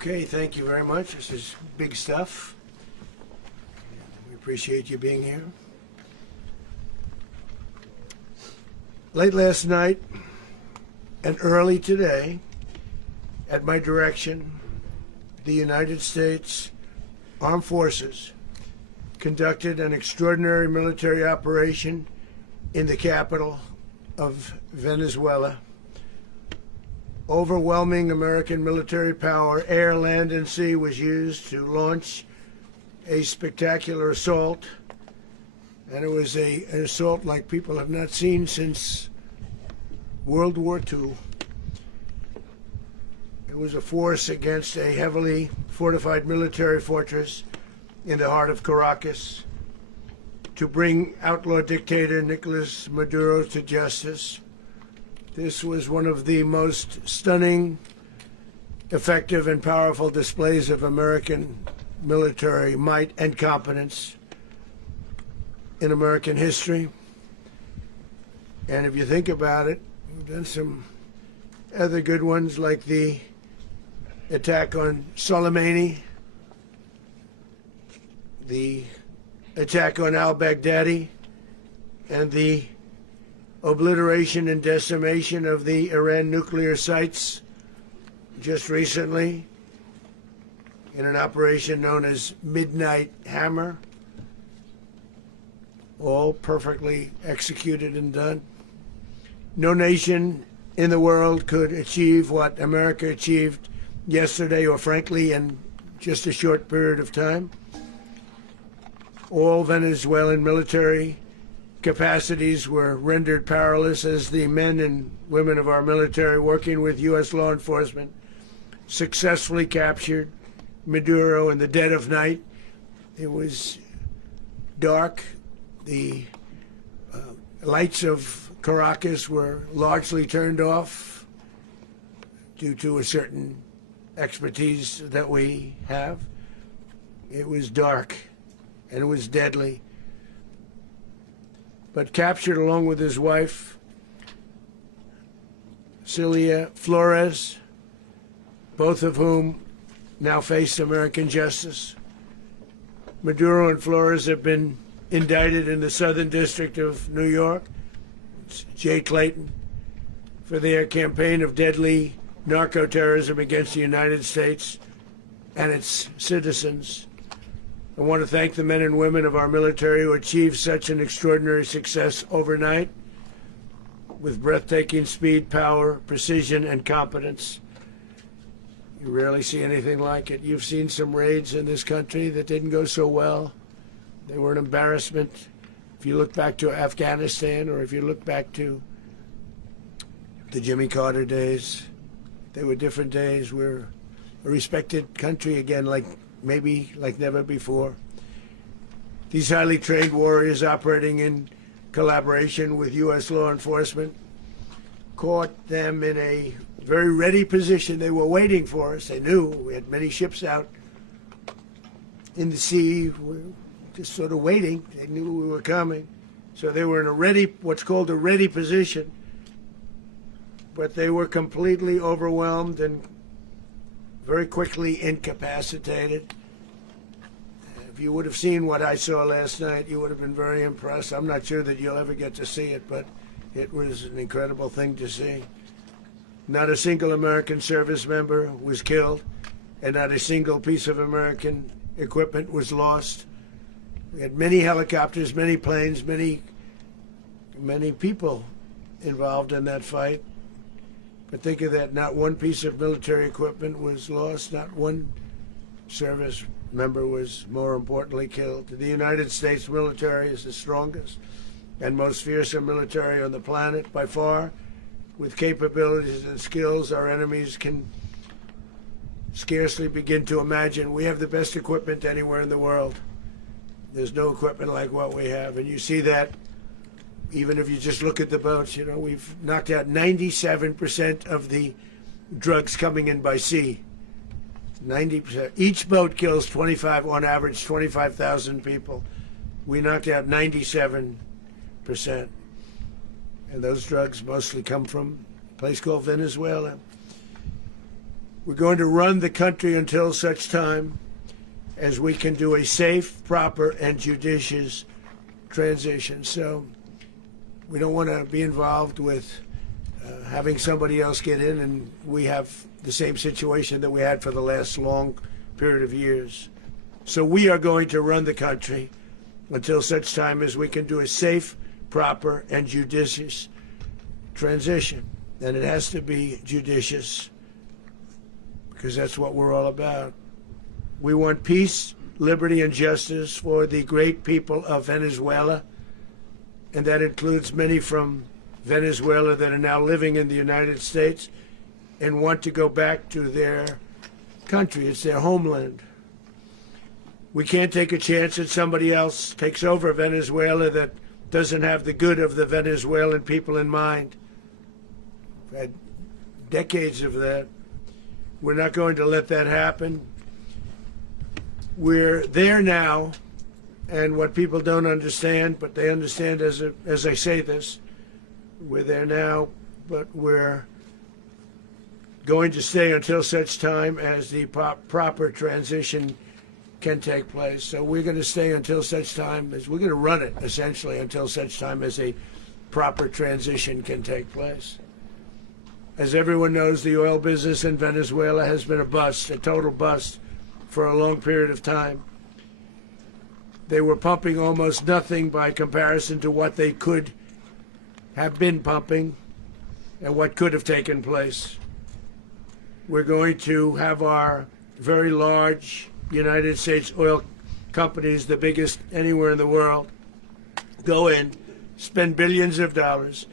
Okay, thank you very much. This is big stuff. We appreciate you being here. Late last night and early today, at my direction, the United States Armed Forces conducted an extraordinary military operation in the capital of Venezuela. Overwhelming American military power, air, land, and sea, was used to launch a spectacular assault. And it was an assault like people have not seen since World War II. It was a force against a heavily fortified military fortress in the heart of Caracas to bring outlaw dictator Nicolás Maduro to justice. This was one of the most stunning, effective, and powerful displays of American military might and competence in American history. And if you think about it, we've done some other good ones, like the attack on Soleimani, the attack on al-Baghdadi, and the obliteration and decimation of the Iran nuclear sites just recently in an operation known as Midnight Hammer. All perfectly executed and done. No nation in the world could achieve what America achieved yesterday, or frankly in just a short period of time. All Venezuelan military capacities were rendered powerless as the men and women of our military, working with U.S. law enforcement, successfully captured Maduro in the dead of night. It was dark. The lights of Caracas were largely turned off due to a certain expertise that we have. It was dark and it was deadly. But captured along with his wife, Celia Flores, both of whom now face American justice. Maduro and Flores have been indicted in the Southern District of New York, Jay Clayton, for their campaign of deadly narco-terrorism against the United States and its citizens. I want to thank the men and women of our military who achieved such an extraordinary success overnight with breathtaking speed, power, precision, and competence. You rarely see anything like it. You've seen some raids in this country that didn't go so well. They were an embarrassment. If you look back to Afghanistan, or if you look back to the Jimmy Carter days, they were different days. We're a respected country again, maybe like never before. These highly trained warriors, operating in collaboration with U.S. law enforcement, caught them in a very ready position. They were waiting for us. They knew we had many ships out in the sea. We were just sort of waiting. They knew we were coming. So they were in what's called a ready position. But they were completely overwhelmed and very quickly incapacitated. If you would have seen what I saw last night, you would have been very impressed. I'm not sure that you'll ever get to see it, but it was an incredible thing to see. Not a single American service member was killed, and not a single piece of American equipment was lost. We had many helicopters, many planes, many people involved in that fight. But think of that, not one piece of military equipment was lost, not one service member was, more importantly, killed. The United States military is the strongest and most fearsome military on the planet by far, with capabilities and skills our enemies can scarcely begin to imagine. We have the best equipment anywhere in the world. There's no equipment like what we have, and you see that even if you just look at the boats. You know, we've knocked out 97% of the drugs coming in by sea. 90%. Each boat kills on average 25,000 people. We knocked out 97%. And those drugs mostly come from a place called Venezuela. We're going to run the country until such time as we can do a safe, proper, and judicious transition. So we don't want to be involved with having somebody else get in and we have the same situation that we had for the last long period of years. So we are going to run the country until such time as we can do a safe, proper, and judicious transition. And it has to be judicious because that's what we're all about. We want peace, liberty, and justice for the great people of Venezuela, and that includes many from Venezuela that are now living in the United States and want to go back to their country. It's their homeland. We can't take a chance that somebody else takes over Venezuela that doesn't have the good of the Venezuelan people in mind. We've had decades of that. We're not going to let that happen. We're there now, and what people don't understand, but they understand as I say this, we're there now, but we're going to stay until such time as the proper transition can take place. So we're going to stay until such time as we're going to run it, essentially, until such time as a proper transition can take place. As everyone knows, the oil business in Venezuela has been a bust, a total bust, for a long period of time. They were pumping almost nothing by comparison to what they could have been pumping and what could have taken place. We're going to have our very large United States oil companies, the biggest anywhere in the world, go in, spend billions of dollars,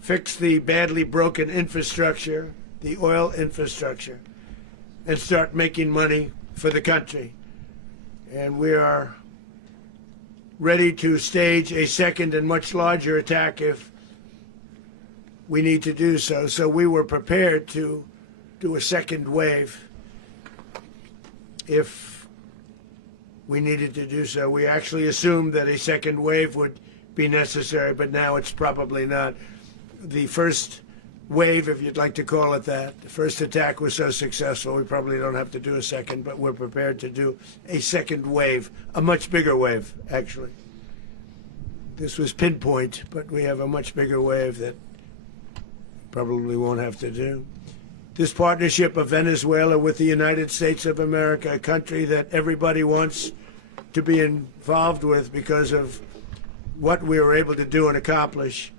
fix the badly broken infrastructure, the oil infrastructure, and start making money for the country. And we are ready to stage a second and much larger attack if we need to do so. So we were prepared to do a second wave if we needed to do so. We actually assumed that a second wave would be necessary, but now it's probably not. The first wave, if you'd like to call it that, the first attack was so successful, we probably don't have to do a second, but we're prepared to do a second wave, a much bigger wave, actually. This was pinpoint, but we have a much bigger wave that probably won't have to do. This partnership of Venezuela with the United States of America, a country that everybody wants to be involved with because of what we were able to do and accomplish,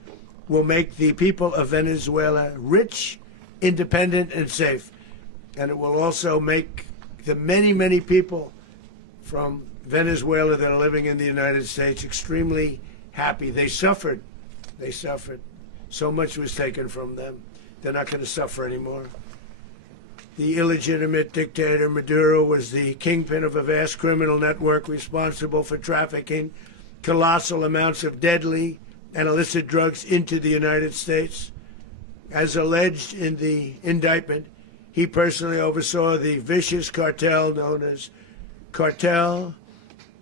will make the people of Venezuela rich, independent, and safe. And it will also make the many, many people from Venezuela that are living in the United States extremely happy. They suffered. They suffered. So much was taken from them. They're not going to suffer anymore. The illegitimate dictator Maduro was the kingpin of a vast criminal network responsible for trafficking colossal amounts of deadly and illicit drugs into the United States. As alleged in the indictment, he personally oversaw the vicious cartel known as Cartel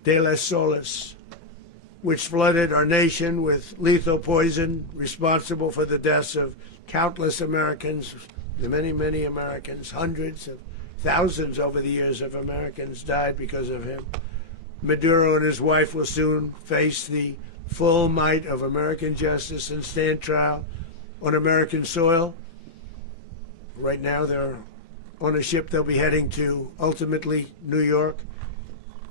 de las Solas, which flooded our nation with lethal poison, responsible for the deaths of countless Americans, many, many Americans. Hundreds of thousands over the years of Americans died because of him. Maduro and his wife will soon face the full might of American justice and stand trial on American soil. Right now they're on a ship. They'll be heading to, ultimately, New York,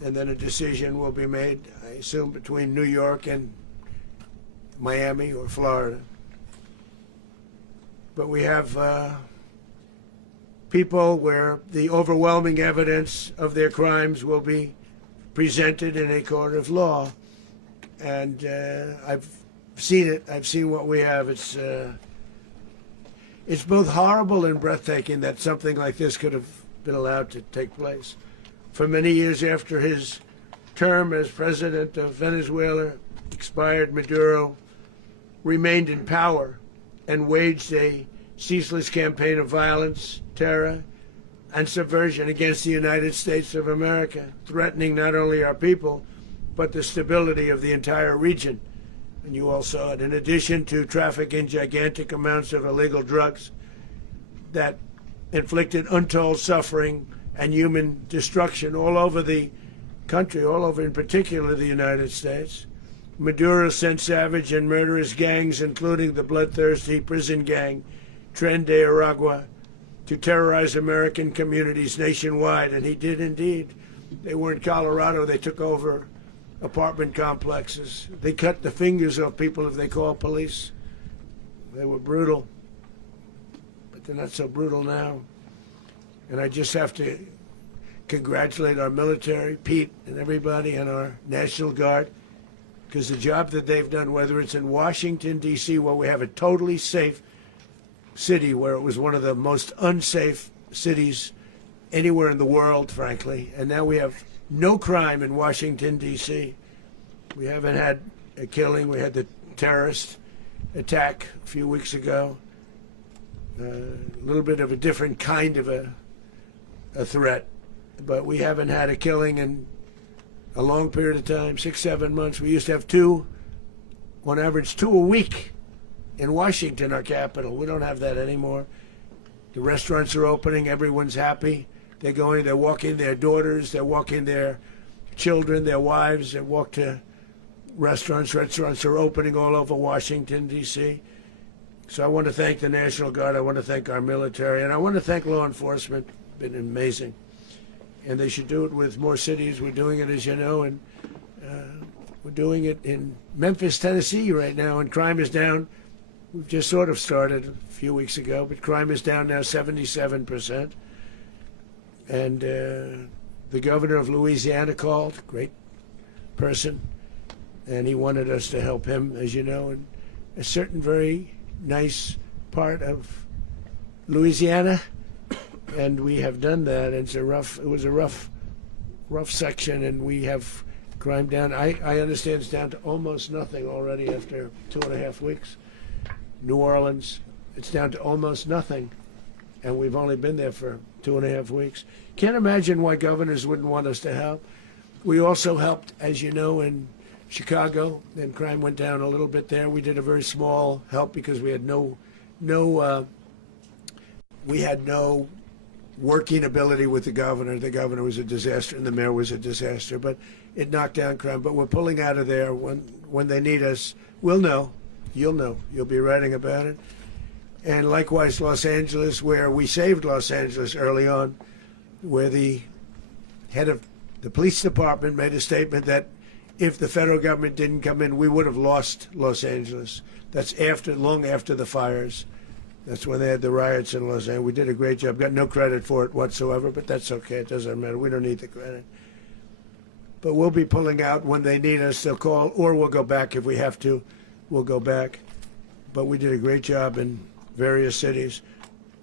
and then a decision will be made, I assume, between New York and Miami or Florida. But we have people where the overwhelming evidence of their crimes will be presented in a court of law. And I've seen it. I've seen what we have. It's both horrible and breathtaking that something like this could have been allowed to take place. For many years after his term as president of Venezuela expired, Maduro remained in power and waged a ceaseless campaign of violence, terror, and subversion against the United States of America, threatening not only our people, but the stability of the entire region. And you all saw it. In addition to trafficking gigantic amounts of illegal drugs that inflicted untold suffering and human destruction all over the country, all over in particular the United States. Maduro sent savage and murderous gangs, including the bloodthirsty prison gang Tren de Aragua, to terrorize American communities nationwide, and he did indeed. They were in Colorado. They took over apartment complexes. They cut the fingers off people if they called police. They were brutal, but they're not so brutal now. And I just have to congratulate our military, Pete and everybody, and our National Guard, because the job that they've done, whether it's in Washington, D.C., where we have a totally safe city, where it was one of the most unsafe cities anywhere in the world, frankly, and now we have no crime in Washington, D.C. We haven't had a killing. We had the terrorist attack a few weeks ago. A little bit of a different kind of a threat, but we haven't had a killing in a long period of time, 6-7 months. We used to have two, on average, 2 a week in Washington, our capital. We don't have that anymore. The restaurants are opening. Everyone's happy. They're going, they're walking their daughters, they're walking their children, their wives, they walk to restaurants. Restaurants are opening all over Washington, D.C. So I want to thank the National Guard. I want to thank our military. And I want to thank law enforcement. Been amazing. And they should do it with more cities. We're doing it, as you know, and we're doing it in Memphis, Tennessee right now, and crime is down. We've just sort of started a few weeks ago, but crime is down now 77%. And the governor of Louisiana called, great person, and he wanted us to help him, as you know, in a certain very nice part of Louisiana, and we have done that. It was a rough section, and we have crime down. I understand it's down to almost nothing already after 2.5 weeks. New Orleans, it's down to almost nothing, and we've only been there for 2.5 weeks. Can't imagine why governors wouldn't want us to help. We also helped, as you know, in Chicago, and crime went down a little bit there. We did a very small help because we had no working ability with the governor. The governor was a disaster, and the mayor was a disaster. But it knocked down crime. But we're pulling out of there when they need us. We'll know. You'll know. You'll be writing about it. And likewise, Los Angeles, where we saved Los Angeles early on, where the head of the police department made a statement that if the federal government didn't come in, we would have lost Los Angeles. That's long after the fires. That's when they had the riots in Los Angeles. We did a great job. Got no credit for it whatsoever, but that's okay. It doesn't matter. We don't need the credit. But we'll be pulling out when they need us. They'll call, or we'll go back if we have to. We'll go back. But we did a great job in various cities.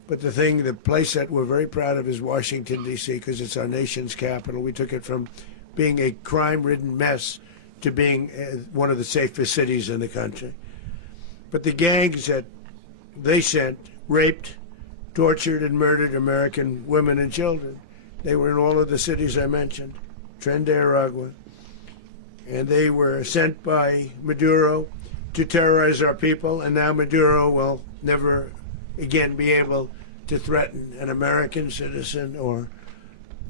But the place that we're very proud of is Washington, D.C., because it's our nation's capital. We took it from being a crime-ridden mess to being one of the safest cities in the country. But the gangs that they sent raped, tortured, and murdered American women and children. They were in all of the cities I mentioned, Tren de Aragua. And they were sent by Maduro to terrorize our people, and now Maduro will never again be able to threaten an American citizen or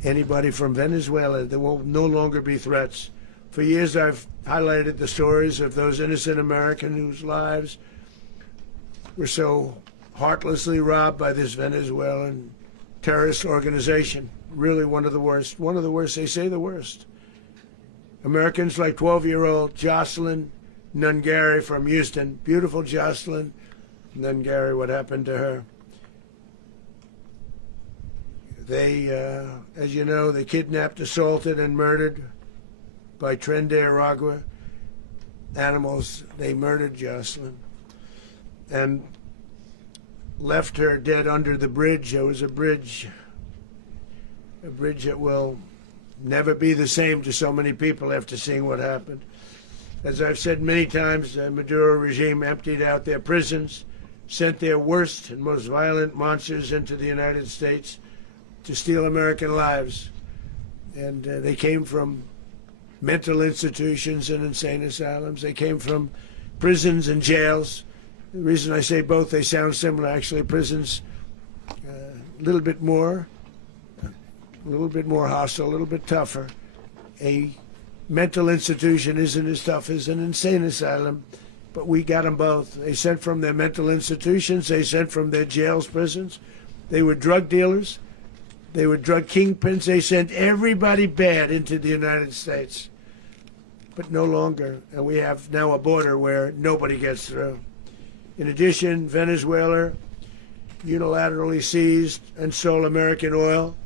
anybody from Venezuela. There will no longer be threats. For years I've highlighted the stories of those innocent Americans whose lives were so heartlessly robbed by this Venezuelan terrorist organization. Really one of the worst. One of the worst, they say the worst. Americans like 12-year-old Jocelyn Nungary from Houston. Beautiful Jocelyn Nungary, what happened to her? They, as you know, they kidnapped, assaulted, and murdered by Tren de Aragua animals. They murdered Jocelyn and left her dead under the bridge. There was a bridge that will never be the same to so many people after seeing what happened. As I've said many times, the Maduro regime emptied out their prisons, sent their worst and most violent monsters into the United States to steal American lives. And they came from mental institutions and insane asylums. They came from prisons and jails. The reason I say both, they sound similar. Actually, prisons little bit more hostile, a little bit tougher. A mental institution isn't as tough as an insane asylum, but we got them both. They sent from their mental institutions, they sent from their jails, prisons. They were drug dealers, they were drug kingpins, they sent everybody bad into the United States. But no longer, and we have now a border where nobody gets through. In addition, Venezuela unilaterally seized and stole American oil,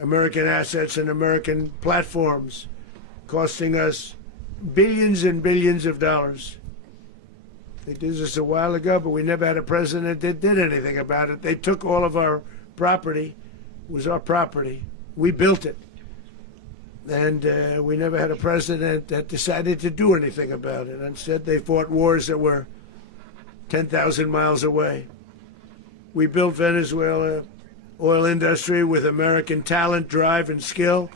American assets, and American platforms, costing us billions and billions of dollars. They did this a while ago, but we never had a president that did anything about it. They took all of our property. It was our property. We built it. And we never had a president that decided to do anything about it. Instead, they fought wars that were 10,000 miles away. We built Venezuela oil industry with American talent, drive, and skill,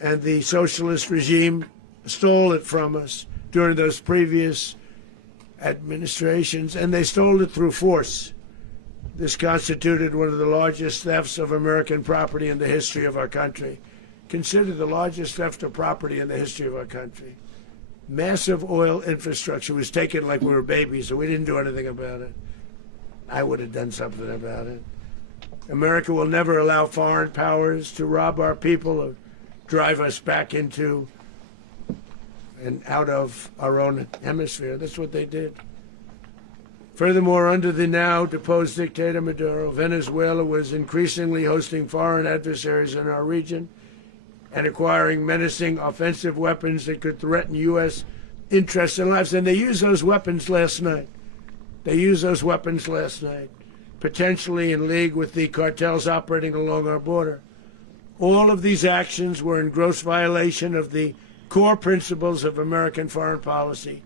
and the socialist regime stole it from us during those previous administrations, and they stole it through force. This constituted one of the largest thefts of American property in the history of our country. Considered the largest theft of property in the history of our country. Massive oil infrastructure was taken like we were babies, and we didn't do anything about it. I would have done something about it. America will never allow foreign powers to rob our people or drive us back into and out of our own hemisphere. That's what they did. Furthermore, under the now deposed dictator Maduro, Venezuela was increasingly hosting foreign adversaries in our region and acquiring menacing offensive weapons that could threaten U.S. interests and lives. And they used those weapons last night. Potentially in league with the cartels operating along our border. All of these actions were in gross violation of the core principles of American foreign policy,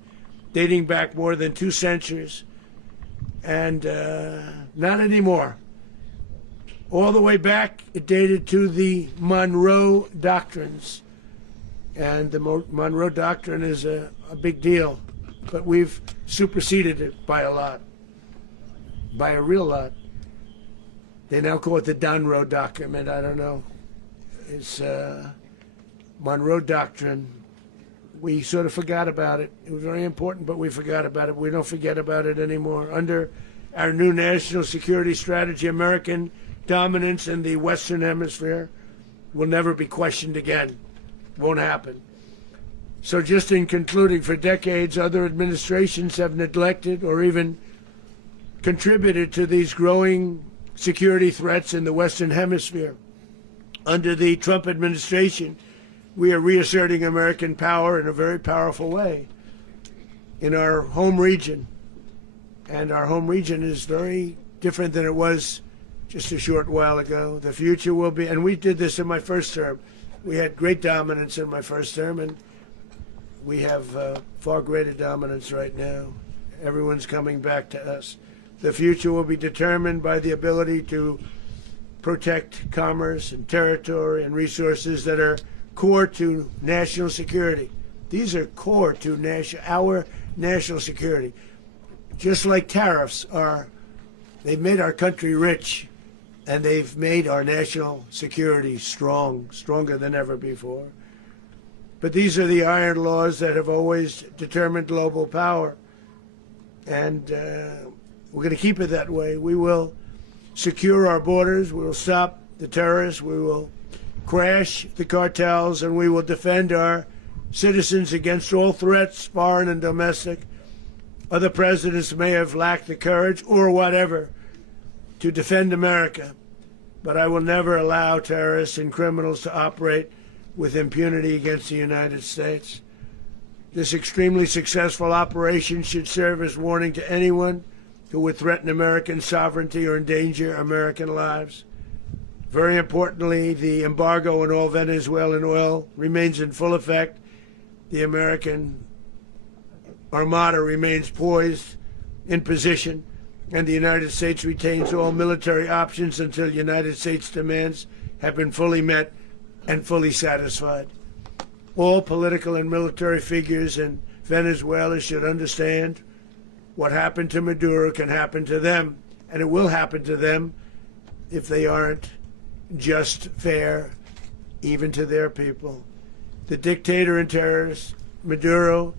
dating back more than 2 centuries. And not anymore. All the way back, it dated to the Monroe Doctrines. And the Monroe Doctrine is a big deal. But we've superseded it by a lot. By a real lot. They now call it the Monroe Document. I don't know. It's Monroe Doctrine. We sort of forgot about it. It was very important, but we forgot about it. We don't forget about it anymore. Under our new national security strategy, American dominance in the Western Hemisphere will never be questioned again. Won't happen. So just in concluding, for decades, other administrations have neglected or even contributed to these growing security threats in the Western Hemisphere. Under the Trump administration, we are reasserting American power in a very powerful way in our home region. And our home region is very different than it was just a short while ago. The future will be, and we did this in my first term. We had great dominance in my first term, and we have far greater dominance right now. Everyone's coming back to us. The future will be determined by the ability to protect commerce and territory and resources that are core to national security. These are core to our national security. Just like tariffs are, they've made our country rich, and they've made our national security stronger than ever before. But these are the iron laws that have always determined global power. And we're going to keep it that way. We will secure our borders. We will stop the terrorists. We will crash the cartels, and we will defend our citizens against all threats, foreign and domestic. Other presidents may have lacked the courage or whatever to defend America, but I will never allow terrorists and criminals to operate with impunity against the United States. This extremely successful operation should serve as warning to anyone who would threaten American sovereignty or endanger American lives. Very importantly, the embargo on all Venezuelan oil remains in full effect. The American Armada remains poised in position, and the United States retains all military options until United States demands have been fully met and fully satisfied. All political and military figures in Venezuela should understand what happened to Maduro can happen to them, and it will happen to them if they aren't just, fair, even to their people. The dictator and terrorist, Maduro,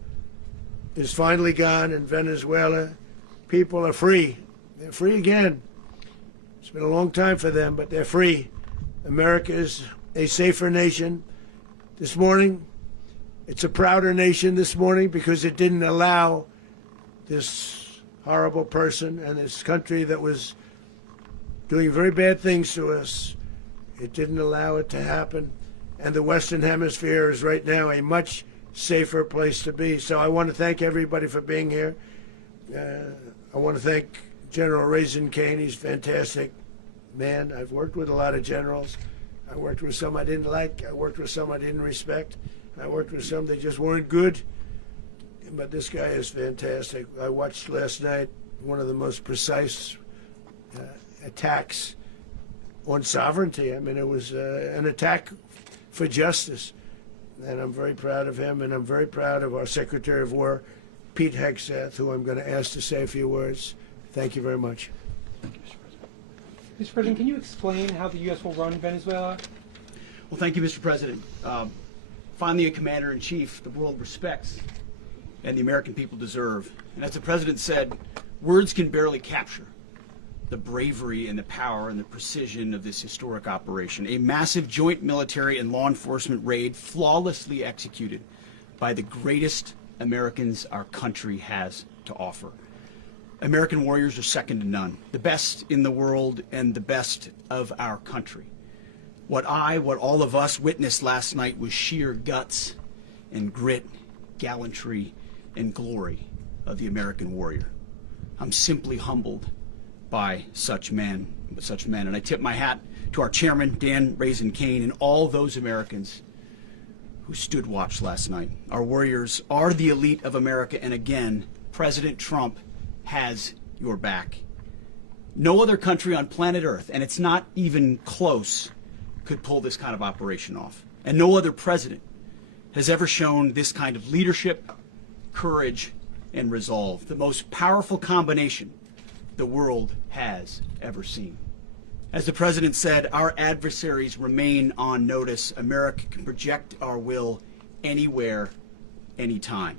is finally gone in Venezuela. People are free. They're free again. It's been a long time for them, but they're free. America is a safer nation. This morning, it's a prouder nation this morning because it didn't allow this horrible person and this country that was doing very bad things to us. It didn't allow it to happen. And the Western Hemisphere is right now a much safer place to be. So I want to thank everybody for being here. I want to thank General Raisin Kane. He's a fantastic man. I've worked with a lot of generals. I worked with some I didn't like. I worked with some I didn't respect. I worked with some that just weren't good. But this guy is fantastic. I watched last night one of the most precise attacks on sovereignty. I mean, it was an attack for justice. And I'm very proud of him, and I'm very proud of our Secretary of War, Pete Hegseth, who I'm going to ask to say a few words. Thank you very much. Thank you, Mr. President. Mr. President, can you explain how the U.S. will run Venezuela? Well, thank you, Mr. President. Finally, a commander-in-chief the world respects and the American people deserve. And as the President said, words can barely capture the bravery and the power and the precision of this historic operation. A massive joint military and law enforcement raid flawlessly executed by the greatest Americans our country has to offer. American warriors are second to none, the best in the world and the best of our country. What all of us witnessed last night was sheer guts and grit, gallantry, and glory of the American warrior. I'm simply humbled by such men, and I tip my hat to our chairman, Dan Raisin Kane, and all those Americans who stood watch last night. Our warriors are the elite of America, and again, President Trump has your back. No other country on planet Earth, and it's not even close, could pull this kind of operation off. And no other president has ever shown this kind of leadership, courage, and resolve. The most powerful combination the world has ever seen. As the President said, our adversaries remain on notice. America can project our will anywhere, anytime.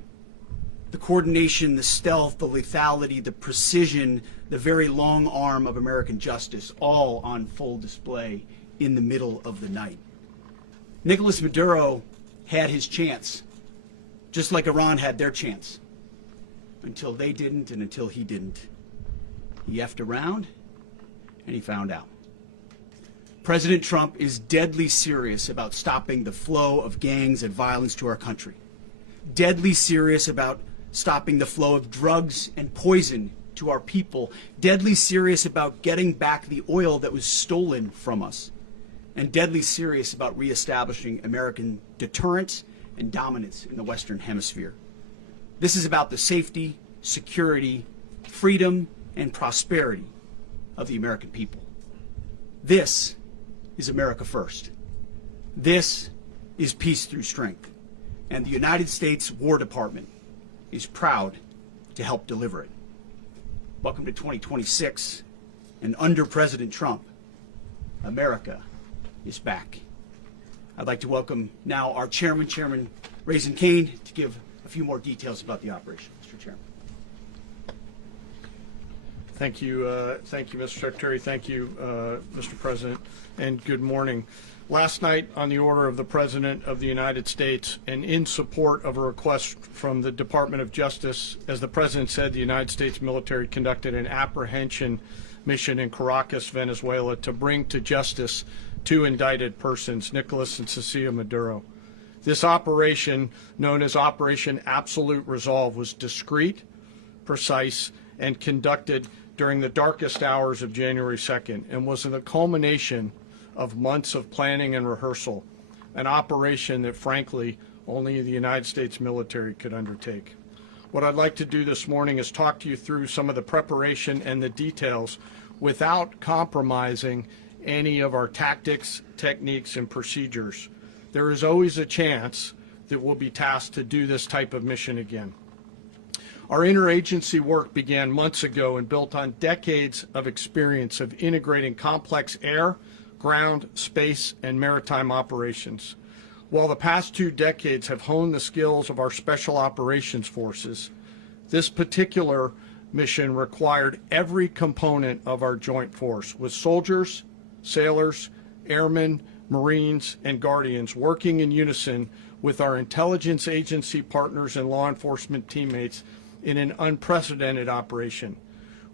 The coordination, the stealth, the lethality, the precision, the very long arm of American justice, all on full display in the middle of the night. Nicolás Maduro had his chance, just like Iran had their chance, until they didn't and until he didn't. He effed around and he found out. President Trump is deadly serious about stopping the flow of gangs and violence to our country. Deadly serious about stopping the flow of drugs and poison to our people. Deadly serious about getting back the oil that was stolen from us. And deadly serious about reestablishing American deterrence and dominance in the Western Hemisphere. This is about the safety, security, freedom, and prosperity of the American people. This is America first. This is peace through strength. And the United States War Department is proud to help deliver it. Welcome to 2026, and under President Trump, America is back. I'd like to welcome now our chairman, Chairman Raisin Kane, to give a few more details about the operation. Mr. Chairman. Thank you, Mr. Secretary. Thank you, Mr. President, and good morning. Last night, on the order of the President of the United States and in support of a request from the Department of Justice, as the President said, the United States military conducted an apprehension mission in Caracas, Venezuela, to bring to justice two indicted persons, Nicolás and Cecilia Maduro. This operation, known as Operation Absolute Resolve, was discreet, precise, and conducted during the darkest hours of January 2nd and was the culmination of months of planning and rehearsal, an operation that, frankly, only the United States military could undertake. What I'd like to do this morning is talk to you through some of the preparation and the details without compromising any of our tactics, techniques, and procedures. There is always a chance that we'll be tasked to do this type of mission again. Our interagency work began months ago and built on decades of experience of integrating complex air, ground, space, and maritime operations. While the past 2 decades have honed the skills of our special operations forces, this particular mission required every component of our joint force, with soldiers, sailors, airmen, Marines, and Guardians working in unison with our intelligence agency partners and law enforcement teammates in an unprecedented operation.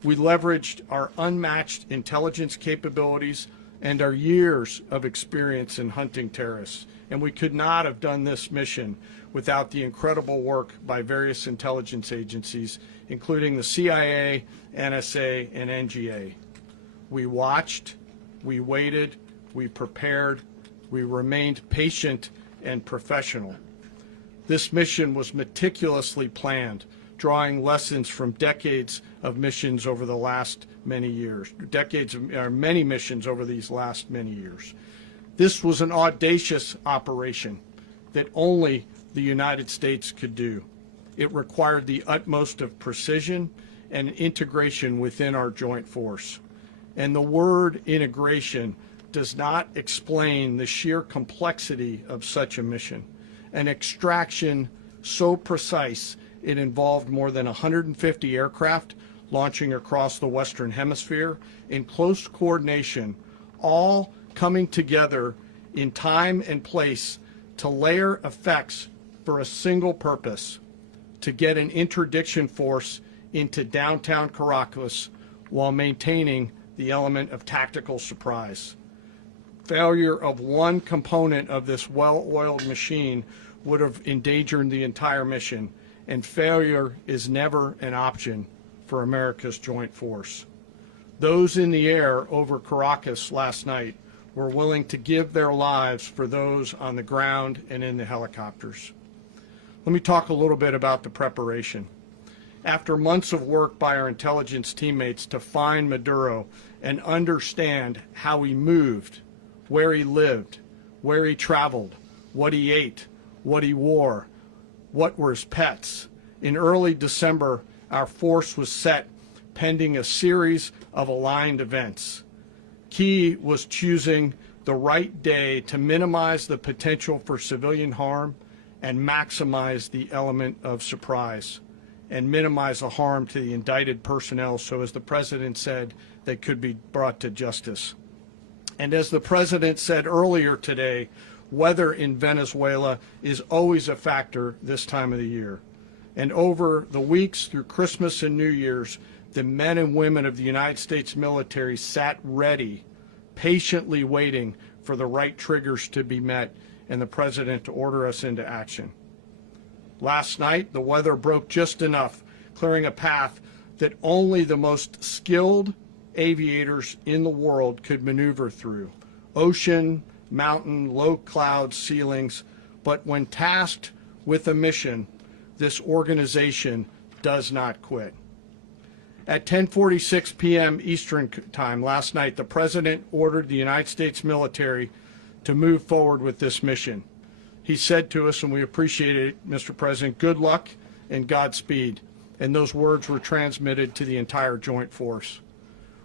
We leveraged our unmatched intelligence capabilities and our years of experience in hunting terrorists, and we could not have done this mission without the incredible work by various intelligence agencies, including the CIA, NSA, and NGA. We watched, we waited, we prepared, we remained patient and professional. This mission was meticulously planned, drawing lessons from decades of missions over the last many years, many missions over these last many years. This was an audacious operation that only the United States could do. It required the utmost of precision and integration within our joint force. And the word integration does not explain the sheer complexity of such a mission. An extraction so precise it involved more than 150 aircraft launching across the Western Hemisphere in close coordination, all coming together in time and place to layer effects for a single purpose: to get an interdiction force into downtown Caracas while maintaining the element of tactical surprise. Failure of one component of this well-oiled machine would have endangered the entire mission, and failure is never an option for America's joint force. Those in the air over Caracas last night were willing to give their lives for those on the ground and in the helicopters. Let me talk a little bit about the preparation. After months of work by our intelligence teammates to find Maduro and understand how he moved, where he lived, where he traveled, what he ate, what he wore, what were his pets, in early December, our force was set pending a series of aligned events. Key was choosing the right day to minimize the potential for civilian harm and maximize the element of surprise, and minimize the harm to the indicted personnel, so as the President said, they could be brought to justice. And as the President said earlier today, weather in Venezuela is always a factor this time of the year. And over the weeks through Christmas and New Year's, the men and women of the United States military sat ready, patiently waiting for the right triggers to be met and the President to order us into action. Last night, the weather broke just enough, clearing a path that only the most skilled aviators in the world could maneuver through. Ocean, mountain, low cloud ceilings, but when tasked with a mission, this organization does not quit. At 10:46 p.m. Eastern Time last night, the President ordered the United States military to move forward with this mission. He said to us, and we appreciate it, Mr. President, good luck and Godspeed. And those words were transmitted to the entire joint force.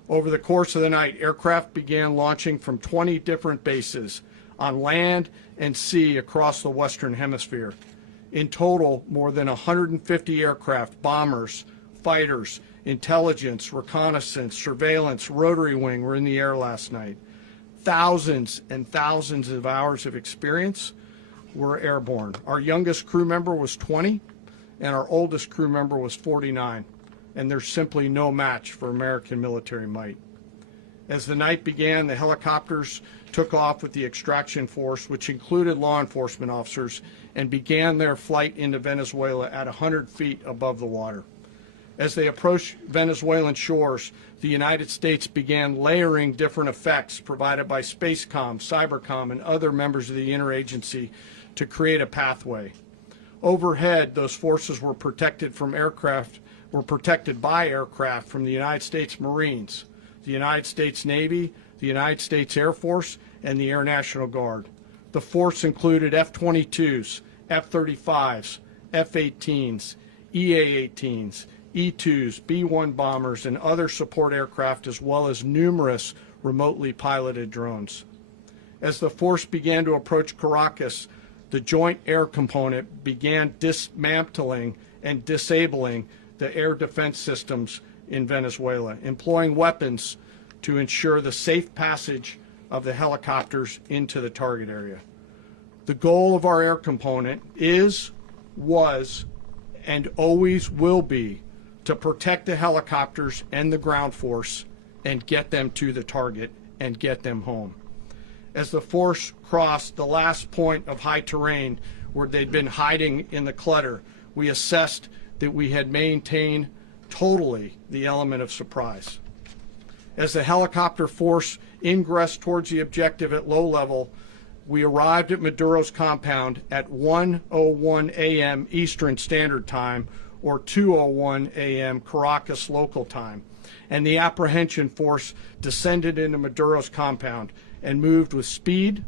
Over the course of the night, aircraft began launching from 20 different bases on land and sea across the Western Hemisphere. In total, more than 150 aircraft, bombers, fighters, intelligence, reconnaissance, surveillance, rotary wing were in the air last night. Thousands and thousands of hours of experience were airborne. Our youngest crew member was 20, and our oldest crew member was 49, and there's simply no match for American military might. As the night began, the helicopters took off with the extraction force, which included law enforcement officers, and began their flight into Venezuela at 100 feet above the water. As they approached Venezuelan shores, the United States began layering different effects provided by Spacecom, Cybercom, and other members of the interagency to create a pathway. Overhead, those forces were protected by aircraft from the United States Marines, the United States Navy, the United States Air Force, and the Air National Guard. The force included F-22s, F-35s, F-18s, EA-18s, E-2s, B-1 bombers, and other support aircraft, as well as numerous remotely piloted drones. As the force began to approach Caracas, the Joint Air Component began dismantling and disabling the air defense systems in Venezuela, employing weapons to ensure the safe passage of the helicopters into the target area. The goal of our air component is, was, and always will be to protect the helicopters and the ground force and get them to the target and get them home. As the force crossed the last point of high terrain where they'd been hiding in the clutter, we assessed that we had maintained totally the element of surprise. As the helicopter force ingressed towards the objective at low level, we arrived at Maduro's compound at 1:01 a.m. Eastern Standard Time, or 2:01 a.m. Caracas local time, and the apprehension force descended into Maduro's compound and moved with speed,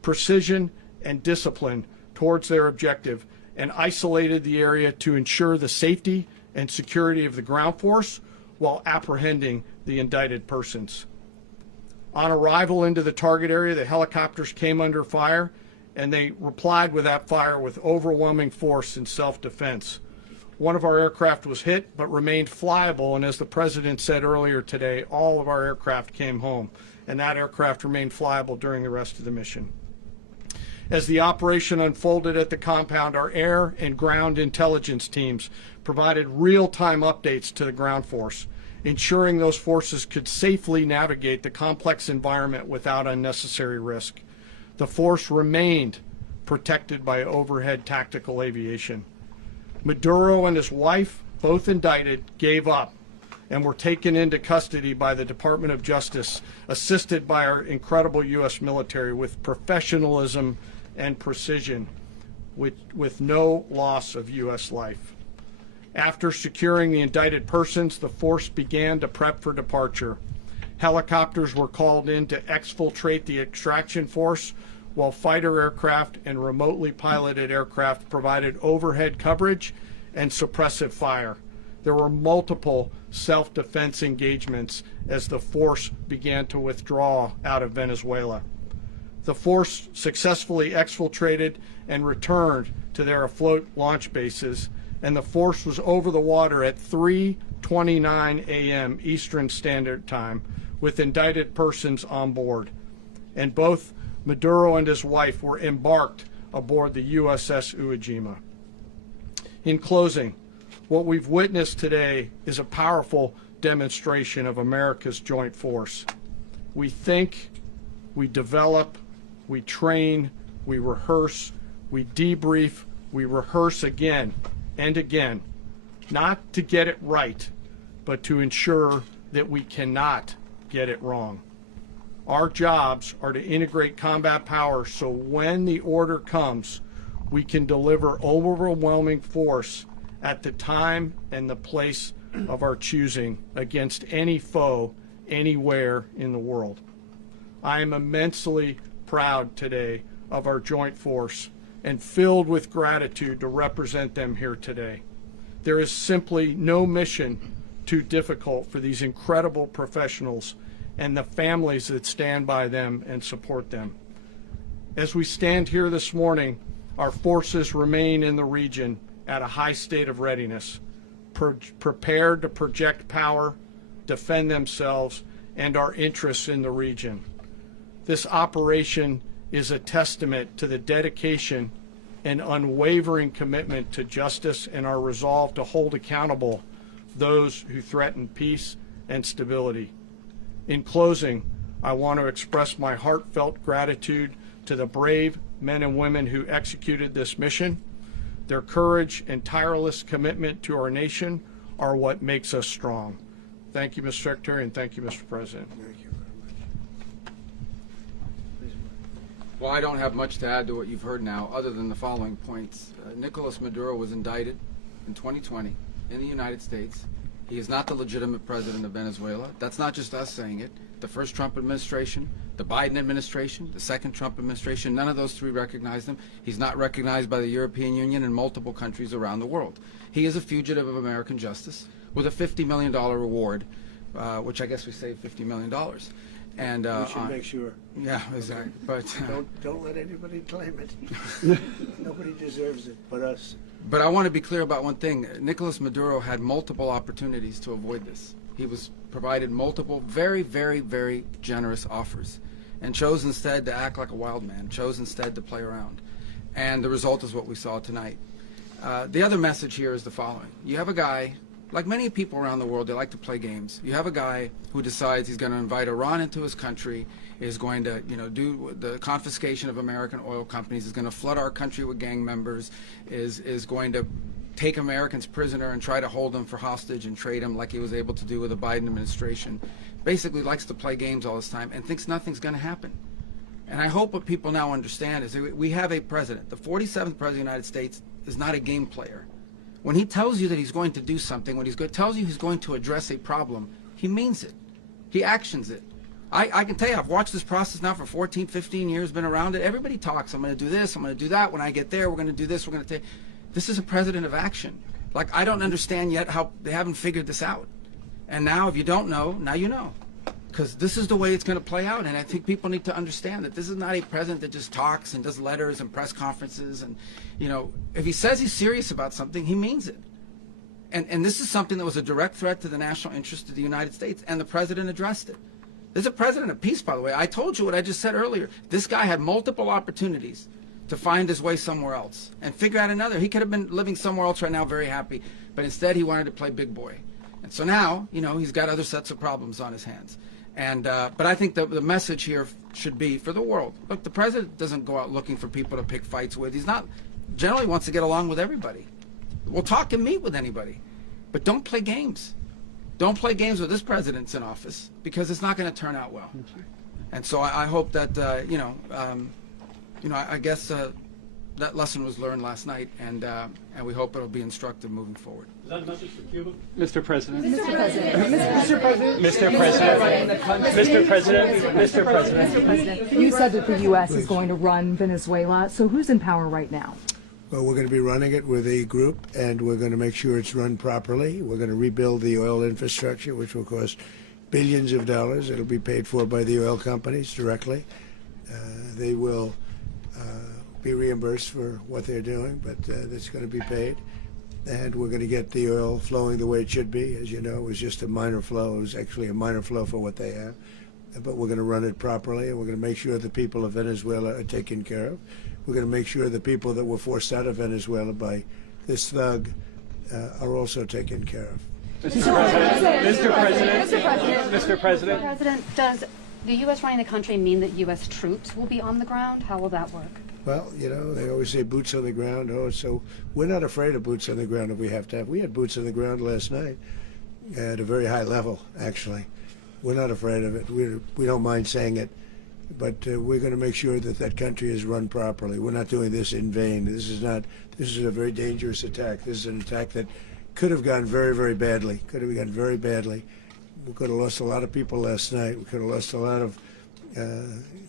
precision, and discipline towards their objective, and isolated the area to ensure the safety and security of the ground force while apprehending the indicted persons. On arrival into the target area, the helicopters came under fire, and they replied with that fire with overwhelming force in self-defense. One of our aircraft was hit but remained flyable, and as the President said earlier today, all of our aircraft came home, and that aircraft remained flyable during the rest of the mission. As the operation unfolded at the compound, our air and ground intelligence teams provided real-time updates to the ground force, ensuring those forces could safely navigate the complex environment without unnecessary risk. The force remained protected by overhead tactical aviation. Maduro and his wife, both indicted, gave up and were taken into custody by the Department of Justice, assisted by our incredible U.S. military with professionalism and precision, with no loss of U.S. life. After securing the indicted persons, the force began to prep for departure. Helicopters were called in to exfiltrate the extraction force, while fighter aircraft and remotely piloted aircraft provided overhead coverage and suppressive fire. There were multiple self-defense engagements as the force began to withdraw out of Venezuela. The force successfully exfiltrated and returned to their afloat launch bases, and the force was over the water at 3:29 a.m. Eastern Standard Time with indicted persons on board. And both Maduro and his wife were embarked aboard the USS Iwo Jima. In closing, what we've witnessed today is a powerful demonstration of America's joint force. We think, we develop, we train, we rehearse, we debrief, we rehearse again and again, not to get it right, but to ensure that we cannot get it wrong. Our jobs are to integrate combat power so when the order comes, we can deliver overwhelming force at the time and the place of our choosing against any foe anywhere in the world. I am immensely proud today of our joint force and filled with gratitude to represent them here today. There is simply no mission too difficult for these incredible professionals and the families that stand by them and support them. As we stand here this morning, our forces remain in the region at a high state of readiness, prepared to project power, defend themselves, and our interests in the region. This operation is a testament to the dedication and unwavering commitment to justice and our resolve to hold accountable those who threaten peace and stability. In closing, I want to express my heartfelt gratitude to the brave men and women who executed this mission. Their courage and tireless commitment to our nation are what makes us strong. Thank you, Mr. Secretary, and thank you, Mr. President. Thank you very much. Well, I don't have much to add to what you've heard now, other than the following points. Nicolás Maduro was indicted in 2020 in the United States. He is not the legitimate president of Venezuela. That's not just us saying it. The first Trump administration, the The Biden administration, the second Trump administration, none of those three recognized him. He's not recognized by the European Union and multiple countries around the world. He is a fugitive of American justice with a $50 million reward, which I guess we saved $50 million. And We should make sure. yeah, exactly. But Don't let anybody claim it. Nobody deserves it but us. But I want to be clear about one thing. Nicolás Maduro had multiple opportunities to avoid this. He was provided multiple very, very, very generous offers and chose instead to act like a wild man, chose instead to play around. And the result is what we saw tonight. The other message here is the following. You have a guy, like many people around the world, they like to play games. You have a guy who decides he's going to invite Iran into his country, is going to, do the confiscation of American oil companies, is going to flood our country with gang members, is going to take Americans prisoner and try to hold them for hostage and trade them like he was able to do with the Biden administration. Basically likes to play games all this time and thinks nothing's going to happen. And I hope what people now understand is that we have a president. The 47th president of the United States is not a game player. When he tells you that he's going to do something, when tells you he's going to address a problem, he means it. He actions it. I can tell you, I've watched this process now for 14, 15 years, been around it. Everybody talks, I'm going to do this, I'm going to do that. When I get there, we're going to do this, we're going to take... This is a president of action. Like, I don't understand yet how they haven't figured this out. And now, if you don't know, now you know. Because this is the way it's going to play out. And I think people need to understand that this is not a president that just talks and does letters and press conferences. And, if he says he's serious about something, he means it. And this is something that was a direct threat to the national interest of the United States, and the president addressed it. There's a president of peace, by the way. I told you what I just said earlier. This guy had multiple opportunities to find his way somewhere else and figure out another. He could have been living somewhere else right now very happy, but instead he wanted to play big boy. And so now, he's got other sets of problems on his hands. And but I think the message here should be for the world. Look, the president doesn't go out looking for people to pick fights with. He's not, generally wants to get along with everybody. We'll talk and meet with anybody, but don't play games. Don't play games with this president's in office, because it's not going to turn out well. And so I hope that, I guess that lesson was learned last night, and we hope it'll be instructive moving forward. Is that a message for Cuba? Mr. President. Mr. President. Mr. President. Mr. President. Mr. President. You said that the U.S. is going to run Venezuela, so who's in power right now? Well, we're going to be running it with a group, and we're going to make sure it's run properly. We're going to rebuild the oil infrastructure, which will cost billions of dollars. It'll be paid for by the oil companies directly. They will be reimbursed for what they're doing, but that's going to be paid. And we're going to get the oil flowing the way it should be. As you know, it was just a minor flow. It was actually a minor flow for what they have. But we're going to run it properly, and we're going to make sure the people of Venezuela are taken care of. We're going to make sure the people that were forced out of Venezuela by this thug are also taken care of. Mr. President. Mr. President. Mr. President. Mr. President. President, does the U.S. running the country mean that U.S. troops will be on the ground? How will that work? Well, they always say boots on the ground. Oh, so we're not afraid of boots on the ground if we have to have. We had boots on the ground last night at a very high level, actually. We're not afraid of it. We don't mind saying it. But we're going to make sure that that country is run properly. We're not doing this in vain. This is a very dangerous attack. This is an attack that could have gone very, very badly. Could have gone very badly. We could have lost a lot of people last night. We could have lost a lot of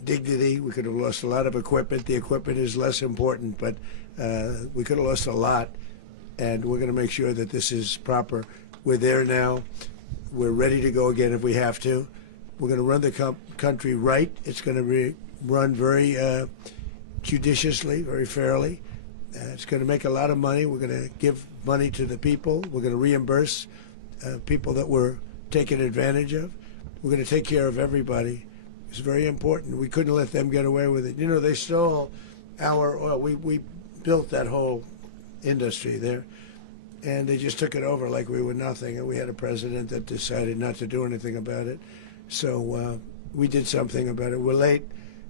dignity. We could have lost a lot of equipment. The equipment is less important, but we could have lost a lot. And we're going to make sure that this is proper. We're there now. We're ready to go again if we have to. We're going to run the country right. It's going to be run very judiciously, very fairly. It's going to make a lot of money. We're going to give money to the people. We're going to reimburse people that were taken advantage of. We're going to take care of everybody. It's very important. We couldn't let them get away with it. They stole our oil. We built that whole industry there, and they just took it over like we were nothing. And we had a president that decided not to do anything about it. So we did something about it. We're late,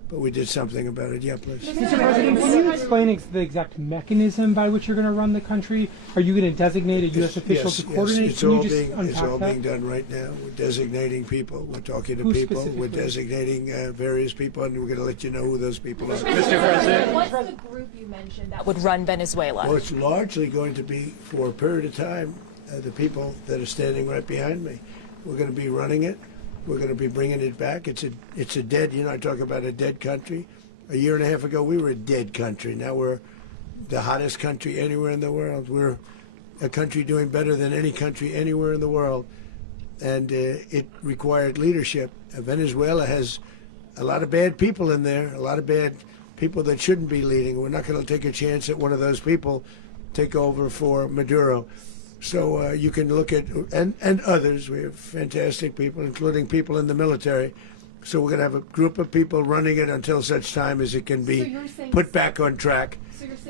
but we did something about it. Yeah, please. Mr. President, can you explain the exact mechanism by which you're going to run the country? Are you going to designate a U.S. official to coordinate? It's all being done right now. We're designating people. We're talking to people. We're designating various people, and we're going to let you know who those people are. Mr. President. What's the group you mentioned that would run Venezuela? Well, it's largely going to be, for a period of time, the people that are standing right behind me. We're going to be running it. We're going to be bringing it back. It's a dead, I talk about a dead country. A year and a half ago, we were a dead country. Now we're the hottest country anywhere in the world. We're a country doing better than any country anywhere in the world. And it required leadership. Venezuela has a lot of bad people in there, a lot of bad people that shouldn't be leading. We're not going to take a chance that one of those people take over for Maduro. So you can look at, and others, we have fantastic people, including people in the military. So we're going to have a group of people running it until such time as it can be put back on track,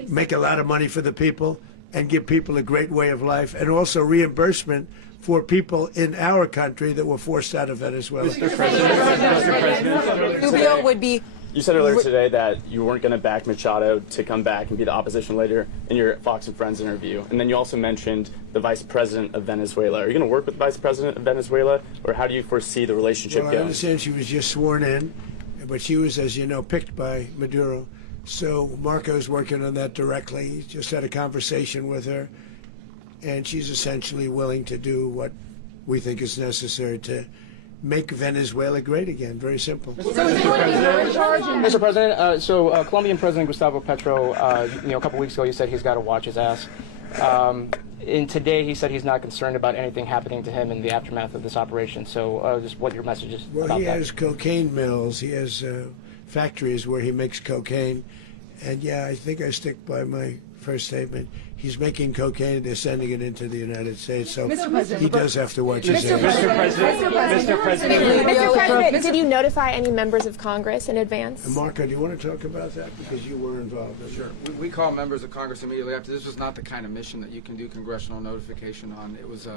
make a lot of money for the people, and give people a great way of life, and also reimbursement for people in our country that were forced out of Venezuela. Mr. President, Rubio would be. you said earlier today that you weren't going to back Machado to come back and be the opposition leader in your Fox and Friends interview. And then you also mentioned the vice president of Venezuela. Are you going to work with the vice president of Venezuela, or how do you foresee the relationship Well, I going? understand she was just sworn in, but she was, as you know, picked by Maduro. So Marco's working on that directly. He just had a conversation with her, and she's essentially willing to do what we think is necessary to make Venezuela great again. Very simple. Mr. President, Colombian President Gustavo Petro, a couple weeks ago, he said he's got to watch his ass. And today, he said he's not concerned about anything happening to him in the aftermath of this operation. So, just what your message is Well, about he that. has cocaine mills. He has factories where he makes cocaine. And yeah, I think I stick by my first statement. He's making cocaine and they're sending it into the United States. So he does have to watch his ass. Mr. President, Did you notify any members of Congress in advance? And Marco, do you want to talk about that? Because you were involved in it. Sure. We call members of Congress immediately after. This was not the kind of mission that you can do congressional notification on. It was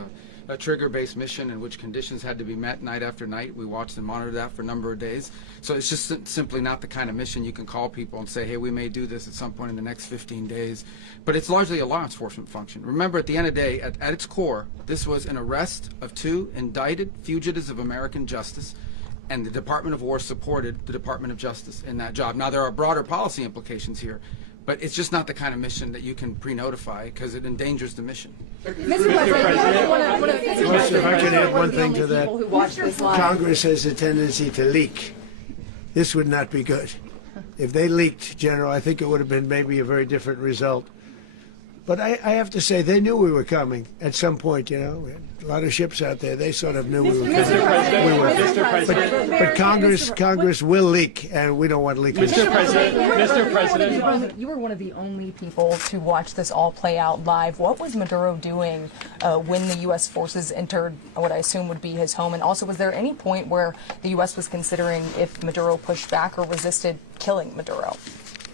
a trigger-based mission in which conditions had to be met night after night. We watched and monitored that for a number of days. So it's just simply not the kind of mission you can call people and say, hey, we may do this at some point in the next 15 days. But it's largely a law enforcement function. Remember, at the end of the day, at its core, this was an arrest of 2 indicted fugitives of American justice, and the Department of War supported the Department of Justice in that job. Now, there are broader policy implications here, but it's just not the kind of mission that you can pre-notify because it endangers the mission. If I could add one thing to that, Congress has a tendency to leak. This would not be good. If they leaked, General, I think it would have been maybe a very different result. But I have to say, they knew we were coming at some point, We had a lot of ships out there. They sort of knew we were coming. But Congress will leak, and we don't want leakage. Mr. President, You were one of the only people to watch this all play out live. What was Maduro doing when the U.S. forces entered what I assume would be his home? And also, was there any point where the U.S. was considering if Maduro pushed back or resisted killing Maduro?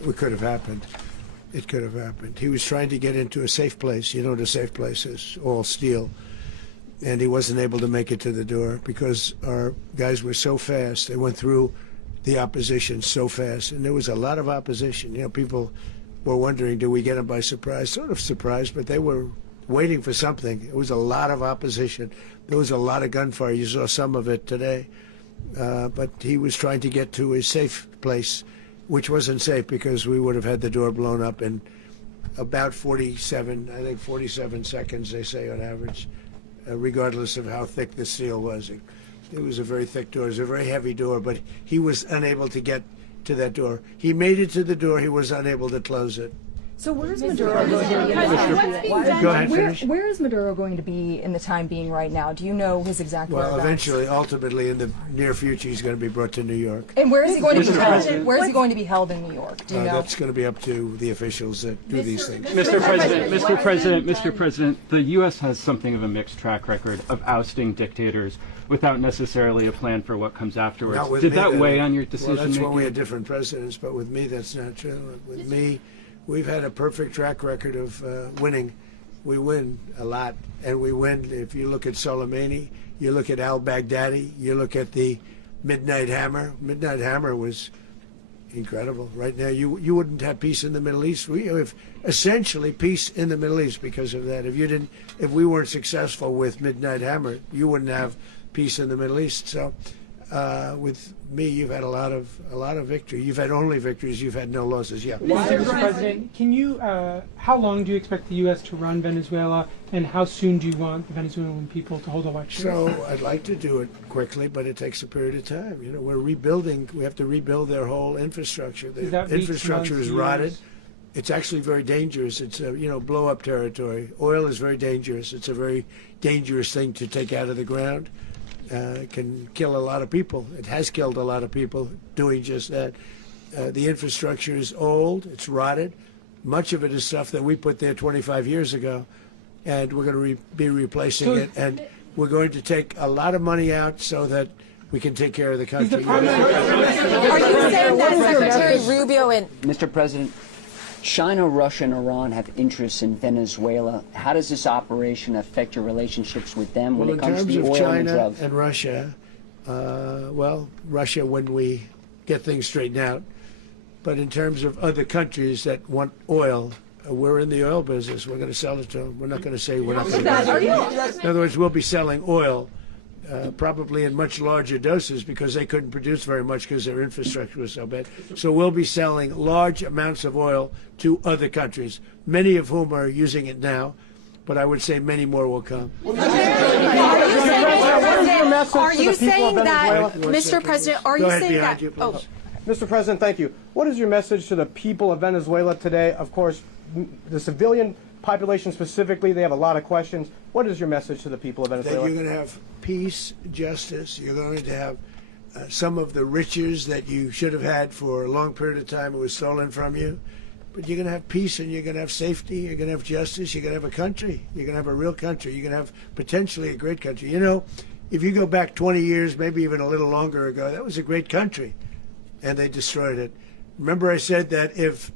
It could have happened. It could have happened. He was trying to get into a safe place. You know what a safe place is, all steel. And he wasn't able to make it to the door because our guys were so fast. They went through the opposition so fast. And there was a lot of opposition. People were wondering, do we get them by surprise? Sort of surprised, but they were waiting for something. It was a lot of opposition. There was a lot of gunfire. You saw some of it today. But he was trying to get to a safe place, which wasn't safe because we would have had the door blown up in about 47 seconds, they say on average, regardless of how thick the steel was. It was a very thick door. It was a very heavy door, but he was unable to get to that door. He made it to the door. He was unable to close it. So where's Maduro going to be? Go ahead, finish. Where is Maduro going to be in the time being right now? Do you know his exact Well, whereabouts? eventually, ultimately, in the near future, he's going to be brought to New York. And where is he going to be held? Where is he going to be held in New York? Do you know? That's going to be up to the officials that do these things. Mr. President, the U.S. has something of a mixed track record of ousting dictators without necessarily a plan for what comes afterwards. Not with Did me, that though. weigh on your decision Well, that's making? when we had different presidents, but with me, that's not true. With me, we've had a perfect track record of winning. We win a lot, and we win. If you look at Soleimani, you look at al-Baghdadi, you look at the Midnight Hammer. Midnight Hammer was incredible. Right now, you wouldn't have peace in the Middle East. We have essentially peace in the Middle East because of that. If we weren't successful with Midnight Hammer, you wouldn't have peace in the Middle East. So With me, you've had a lot of victory. You've had only victories. You've had no losses. Yeah. Mr. President, can you? How long do you expect the U.S. to run Venezuela, and how soon do you want the Venezuelan people to hold elections? So I'd like to do it quickly, but it takes a period of time. You know, we're rebuilding. We have to rebuild their whole infrastructure. The infrastructure is rotted. It's actually very dangerous. It's blow-up territory. Oil is very dangerous. It's a very dangerous thing to take out of the ground. It can kill a lot of people. It has killed a lot of people doing just that. The infrastructure is old. It's rotted. Much of it is stuff that we put there 25 years ago, and we're going to be replacing it. And we're going to take a lot of money out so that we can take care of the country. Are you saying that Secretary Rubio and Mr. President, China, Russia, and Iran have interests in Venezuela. How does this operation affect your relationships with them when it comes to the oil and China drugs? and Russia, Russia when we get things straightened out. But in terms of other countries that want oil, we're in the oil business. We're going to sell it to them. We're not going to say we're not going to. In other words, we'll be selling oil. Probably in much larger doses because they couldn't produce very much because their infrastructure was so bad. So we'll be selling large amounts of oil to other countries, many of whom are using it now, but I would say many more will come. Are you saying that, Mr. President, are you saying that? Mr. President, thank you. What is your message to the people of Venezuela today? Of course, the civilian population specifically, they have a lot of questions. What is your message to the people of Venezuela? That you're going to have peace, justice. You're going to have some of the riches that you should have had for a long period of time. It was stolen from you. But you're going to have peace and you're going to have safety. You're going to have justice. You're going to have a country. You're going to have a real country. You're going to have potentially a great country. You know, if you go back 20 years, maybe even a little longer ago, that was a great country. And they destroyed it. Remember I said that if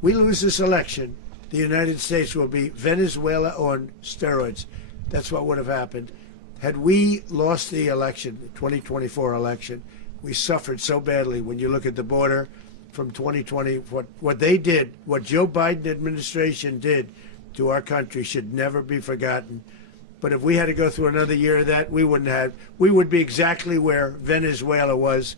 we lose this election, the United States will be Venezuela on steroids. That's what would have happened. Had we lost the election, the 2024 election, we suffered so badly. When you look at the border from 2020, what they did, what Joe Biden administration did to our country should never be forgotten. But if we had to go through another year of that, we would be exactly where Venezuela was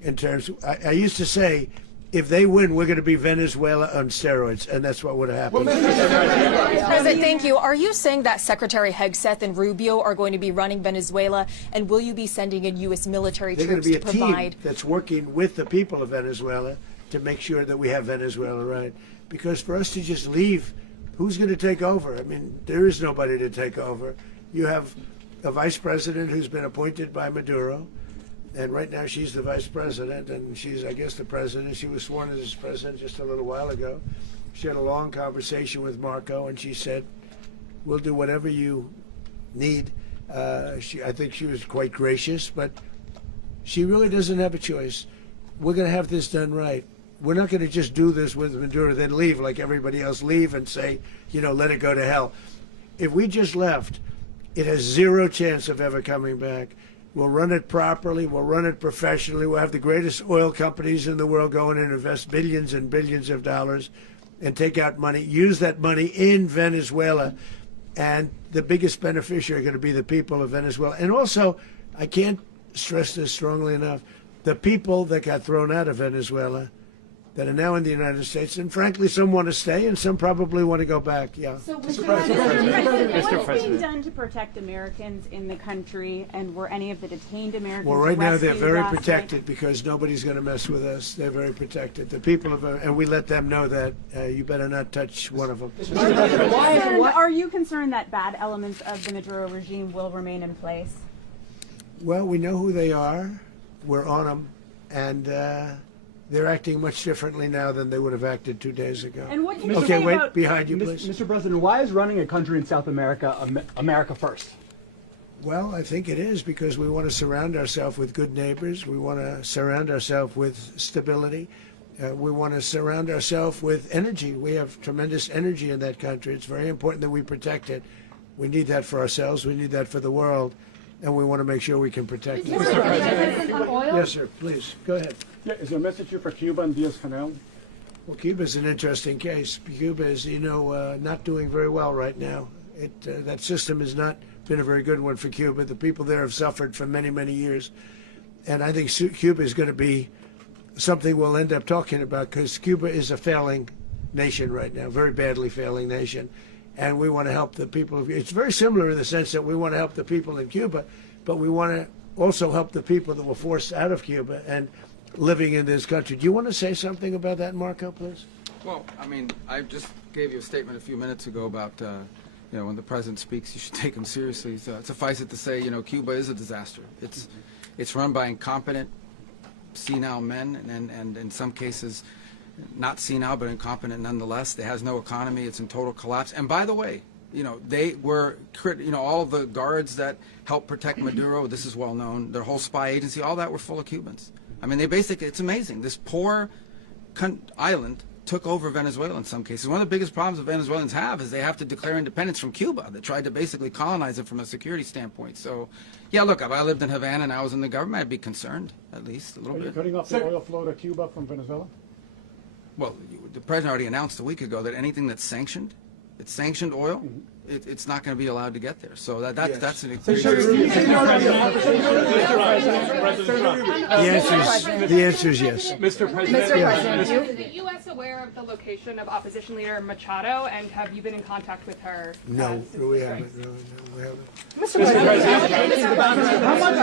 in terms of, I used to say, if they win, we're going to be Venezuela on steroids, and that's what would have happened. President, thank you. Are you saying that Secretary Hegseth and Rubio are going to be running Venezuela, and will you be sending in U.S. military troops to provide? They're going to be a team that's working with the people of Venezuela to make sure that we have Venezuela right. Because for us to just leave, who's going to take over? I mean, there is nobody to take over. You have a vice president who's been appointed by Maduro. And right now she's the vice president, and she's, I guess, the president. She was sworn as president just a little while ago. She had a long conversation with Marco, and she said, we'll do whatever you need. I think she was quite gracious, but she really doesn't have a choice. We're going to have this done right. We're not going to just do this with Maduro, then leave like everybody else, leave and say, let it go to hell. If we just left, it has zero chance of ever coming back. We'll run it properly. We'll run it professionally. We'll have the greatest oil companies in the world go in and invest billions and billions of dollars and take out money, use that money in Venezuela. And the biggest beneficiary are going to be the people of Venezuela. And also, I can't stress this strongly enough, the people that got thrown out of Venezuela that are now in the United States, and frankly, some want to stay, and some probably want to go back. Yeah. So, Mr. President, what's being done to protect Americans in the country, and were any of the detained Americans Well, right now they're very last protected night? Because nobody's going to mess with us. They're very protected. The people of, and we let them know that you better not touch one of them. Are you concerned that bad elements of the Maduro regime will remain in place? Well, we know who they are. We're on them, and they're acting much differently now than they would have acted 2 days ago. And what can you okay, say wait, about behind you, please. Mr. President, why is running a country in South America America first? Well, I think it is because we want to surround ourselves with good neighbors. We want to surround ourselves with stability. We want to surround ourselves with energy. We have tremendous energy in that country. It's very important that we protect it. We need that for ourselves. We need that for the world. And we want to make sure we can protect it. Mr. President, on oil? Yes, sir. Please, go ahead. Yeah, is there a message here for Cuba and Diaz-Canel? Well, Cuba is an interesting case. Cuba is, not doing very well right now. That system has not been a very good one for Cuba. The people there have suffered for many, many years. And I think Cuba is going to be something we'll end up talking about, because Cuba is a failing nation right now, very badly failing nation. And we want to help the people of, it's very similar in the sense that we want to help the people in Cuba, but we want to also help the people that were forced out of Cuba and living in this country. Do you want to say something about that, Marco, please? Well, I mean, I just gave you a statement a few minutes ago about, you know, when the president speaks, you should take him seriously. So suffice it to say, you know, Cuba is a disaster. It's run by incompetent, senile men, and in some cases, not senile, but incompetent nonetheless. It has no economy. It's in total collapse. And by the way, you know, they were, you know, all the guards that helped protect Maduro, this is well known, their whole spy agency, all that were full of Cubans. I mean, they basically, it's amazing. This poor island took over Venezuela in some cases. One of the biggest problems that Venezuelans have is they have to declare independence from Cuba. They tried to basically colonize it from a security standpoint. So, yeah, look, if I lived in Havana and I was in the government, I'd be concerned, at least a little bit. Are you cutting off the oil flow to Cuba from Venezuela? Well, the president already announced a week ago that anything that's sanctioned, it's sanctioned oil, it's not going to be allowed to get there. So that's an The answer is yes. Mr. President, Is the U.S. aware of the location of opposition leader Machado, and have you been in contact with her? No, we haven't. No, we haven't.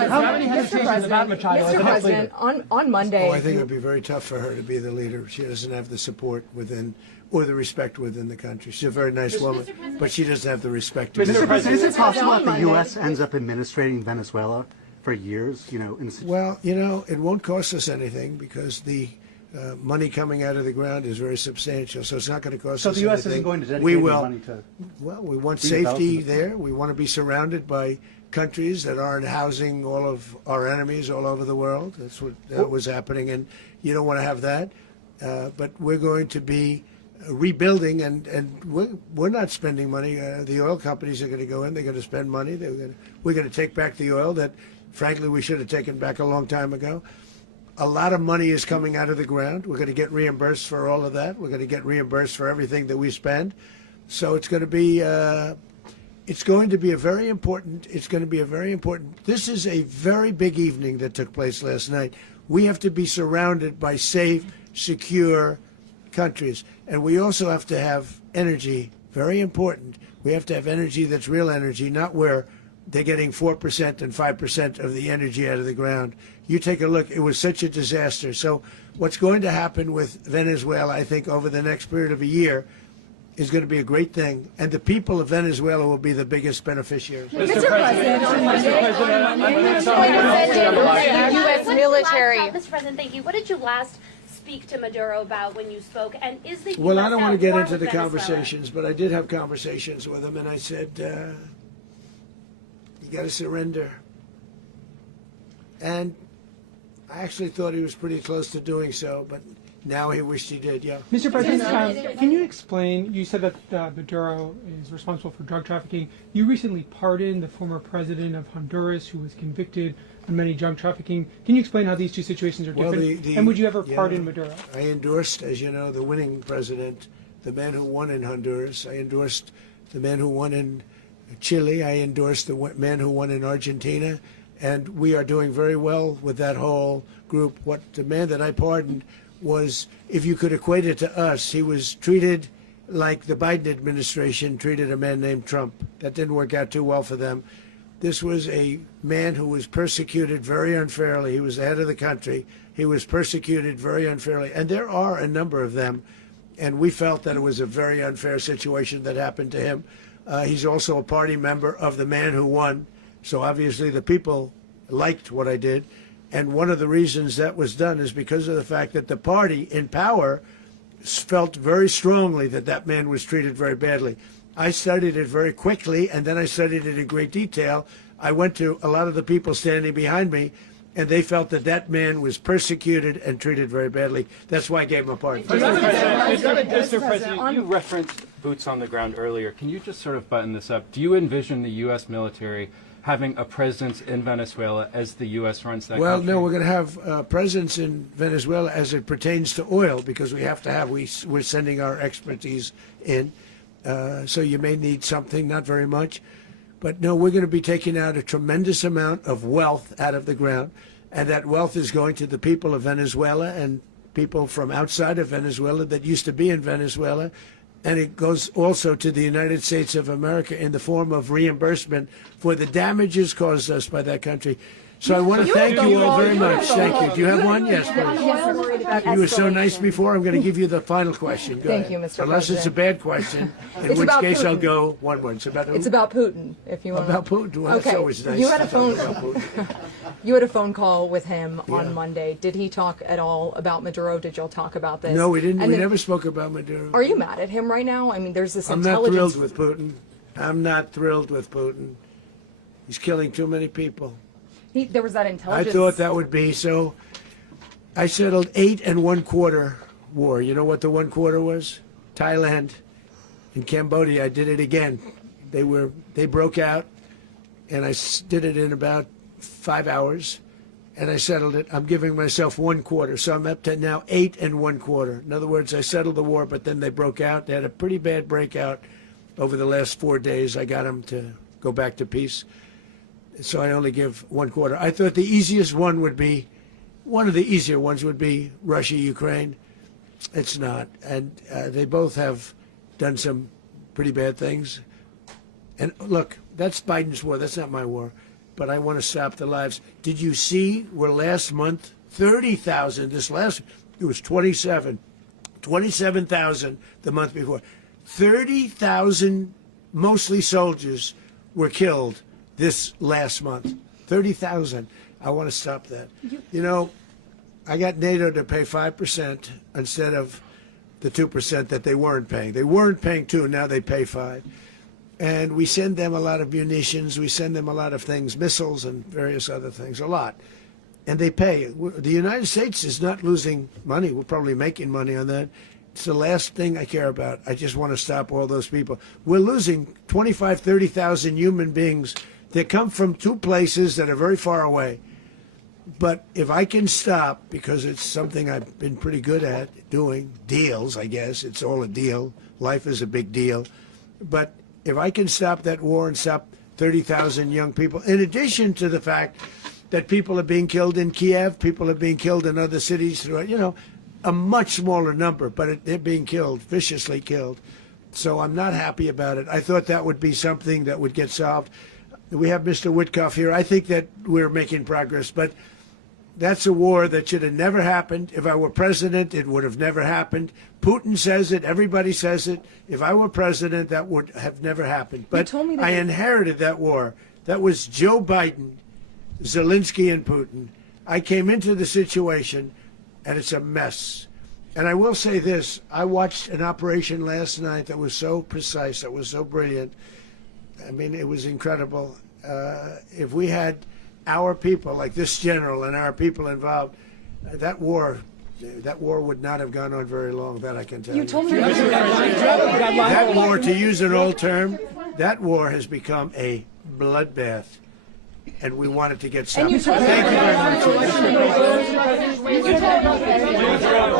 How many hesitations about Machado as the next leader? On Monday. Oh, I think it would be very tough for her to be the leader. She doesn't have the support within, or the respect within the country. She's a very nice woman, but she doesn't have the respect. Mr. President, is it possible that the U.S. ends up administrating Venezuela for years? You know, Well, you know, it won't cost us anything because the money coming out of the ground is very substantial, so it's not going to cost us anything. So the U.S. isn't going to dedicate we any will. money to. Well, we want safety there. We want to be surrounded by countries that aren't housing all of our enemies all over the world. That's what was happening, and you don't want to have that. But we're going to be rebuilding, and we're not spending money. The oil companies are going to go in. They're going to spend money. We're going to take back the oil that, frankly, we should have taken back a long time ago. A lot of money is coming out of the ground. We're going to get reimbursed for all of that. We're going to get reimbursed for everything that we spend. So it's going to be a very important. This is a very big evening that took place last night. We have to be surrounded by safe, secure countries, and we also have to have energy. Very important. We have to have energy that's real energy, not where they're getting 4% and 5% of the energy out of the ground. You take a look, it was such a disaster. So what's going to happen with Venezuela, I think, over the next period of a year is going to be a great thing. And the people of Venezuela will be the biggest beneficiaries. Mr. President, on U.S. military. Mr. President, thank you. What did you last speak to Maduro about when you spoke? And is the Well, US I don't want to at get war into with the Venezuela? conversations, but I did have conversations with him, and I said, you got to surrender. And I actually thought he was pretty close to doing so, but now he wished he did, yeah. Mr. President, can you explain, you said that Maduro is responsible for drug trafficking. You recently pardoned the former president of Honduras who was convicted on many drug trafficking. Can you explain how these two situations are different? And would you ever pardon Maduro? I endorsed, as you know, the winning president, the man who won in Honduras. I endorsed the man who won in Chile. I endorsed the man who won in Argentina. And we are doing very well with that whole group. What the man that I pardoned was, if you could equate it to us, he was treated like the Biden administration treated a man named Trump. That didn't work out too well for them. This was a man who was persecuted very unfairly. He was the head of the country. He was persecuted very unfairly. And there are a number of them. And we felt that it was a very unfair situation that happened to him. He's also a party member of the man who won. So obviously the people liked what I did. And one of the reasons that was done is because of the fact that the party in power felt very strongly that that man was treated very badly. I studied it very quickly, and then I studied it in great detail. I went to a lot of the people standing behind me, and they felt that that man was persecuted and treated very badly. That's why I gave him a pardon. Mr. President, you referenced boots on the ground earlier. Can you just sort of button this up? Do you envision the U.S. military having a presence in Venezuela as the U.S. runs that Well, country? no, we're going to have a presence in Venezuela as it pertains to oil, because we have to have, we're sending our expertise in. So you may need something, not very much. But no, we're going to be taking out a tremendous amount of wealth out of the ground. and that wealth is going to the people of Venezuela and people from outside of Venezuela that used to be in Venezuela. And it goes also to the United States of America in the form of reimbursement for the damages caused us by that country. So I want to thank you all very much. Thank you. Do you have one? Yes, please. You were so nice before. I'm going to give you the final question. Go Thank ahead. you, Mr. Unless it's a bad question, in It's which about case I'll Putin. go one more. It's about who? It's about Putin, if you want. About Putin. Well, Okay. that's always nice. You had a to talk phone. about Putin. You had a phone call with him Yeah. on Monday. Did he talk at all about Maduro? Did y'all talk about this? No, we didn't. And We then- never spoke about Maduro. Are you mad at him right now? I mean, there's this I'm not intelligence. thrilled with Putin. I'm not thrilled with Putin. He's killing too many people. There was that I intelligence. thought that would be so. I settled 8 1/4 war. You know what the 1/4 was? Thailand and Cambodia. I did it again. They broke out, and I did it in about 5 hours, and I settled it. I'm giving myself 1/4, so I'm up to now 8 1/4. In other words, I settled the war, but then they broke out. They had a pretty bad breakout over the last 4 days. I got them to go back to peace. So I only give 1/4. I thought the easiest one would be, one of the easier ones would be Russia, Ukraine. It's not. And they both have done some pretty bad things. And look, that's Biden's war. That's not my war. But I want to stop the lives. Did you see where last month, 30,000, it was 27,000 the month before. 30,000, mostly soldiers, were killed this last month. 30,000. I want to stop that. You know, I got NATO to pay 5% instead of the 2% that they weren't paying. They weren't paying 2, now they pay 5. And we send them a lot of munitions, we send them a lot of things, missiles and various other things, a lot. And they pay. The United States is not losing money. We're probably making money on that. It's the last thing I care about. I just want to stop all those people. We're losing 25, 30,000 human beings that come from 2 places that are very far away. But if I can stop, because it's something I've been pretty good at doing, deals, I guess. It's all a deal. Life is a big deal. But if I can stop that war and stop 30,000 young people, in addition to the fact that people are being killed in Kiev, people are being killed in other cities throughout, you know, a much smaller number, but they're being killed, viciously killed. So I'm not happy about it. I thought that would be something that would get solved. We have Mr. Witkoff here. I think that we're making progress, but that's a war that should have never happened. If I were president, it would have never happened. Putin says it. Everybody says it. If I were president, that would have never happened. But I inherited that war. That was Joe Biden, Zelensky, and Putin. I came into the situation, and it's a mess. And I will say this. I watched an operation last night that was so precise, that was so brilliant. I mean, it was incredible. If we had our people, like this general and our people involved, that war would not have gone on very long, that I can tell you. You told me That war, to use an old term, that war has become a bloodbath. And we want it to get stopped. Thank you very much.